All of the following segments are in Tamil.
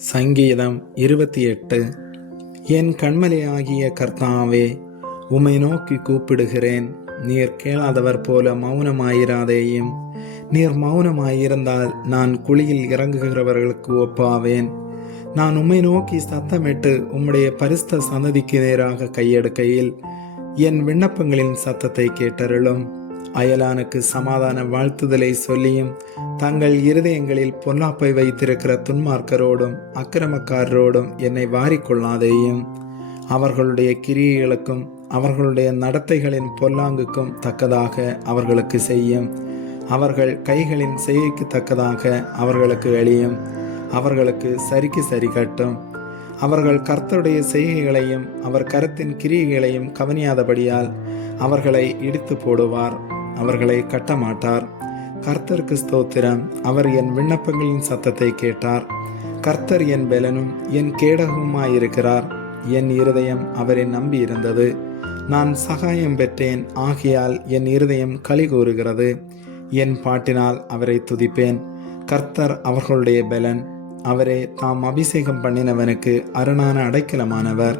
சங்கீதம் 28. என் கண்மலையாகிய கர்த்தாவே, உம்மை நோக்கி கூப்பிடுகிறேன். நீர் கேளாதவர் போல மௌனமாயிராதேயும். நீர் மௌனமாயிருந்தால் நான் குழியில் இறங்குகிறவர்களுக்கு ஒப்பாவேன். நான் உம்மை நோக்கி சத்தமிட்டு உம்முடைய பரிசுத்த சன்னதிக்கு நேராக கையெடுக்கையில் என் விண்ணப்பங்களின் சத்தத்தை கேட்டருளும். அயலானுக்கு சமாதான வாழ்த்துதலை சொல்லியும் தங்கள் இருதயங்களில் பொல்லாப்பை வைத்திருக்கிற துன்மார்க்கரோடும் அக்கிரமக்காரரோடும் என்னை வாரிக்கொள்ளாதேயும். அவர்களுடைய கிரியைகளுக்கும் அவர்களுடைய நடத்தைகளின் பொல்லாங்குக்கும் தக்கதாக அவர்களுக்கு செய்யும். அவர்கள் கைகளின் செய்கைக்கு தக்கதாக அவர்களுக்கு எளியும். அவர்களுக்கு சரிக்கு சரி கட்டும். அவர்கள் கர்த்தருடைய செய்கைகளையும் அவர் கரத்தின் கிரியைகளையும் கவனியாதபடியால் அவர்களை இடித்து போடுவார், அவர்களை கட்டமாட்டார். கர்த்தருக்கு ஸ்தோத்திரம். அவர் என் விண்ணப்பங்களின் சத்தத்தை கேட்டார். கர்த்தர் என் பெலனும் என் கேடகமுமாயிருக்கிறார். என் இருதயம் அவரை நம்பி இருந்தது. நான் சகாயம் பெற்றேன், ஆகையால் என் இருதயம் களி கூறுகிறது. என் பாட்டினால் அவரை துதிப்பேன். கர்த்தர் அவர்களுடைய பெலன். அவரே தாம் அபிஷேகம் பண்ணினவனுக்கு அரணான அடைக்கலமானவர்.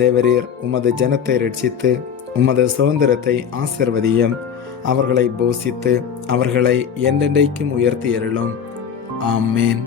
தேவரீர் உமது ஜனத்தை ரட்சித்து உமது சுதந்திரத்தை ஆசிர்வதியும். அவர்களை போஷித்து அவர்களை என்றென்றைக்கும் உயர்த்தி அருளும். ஆமேன்.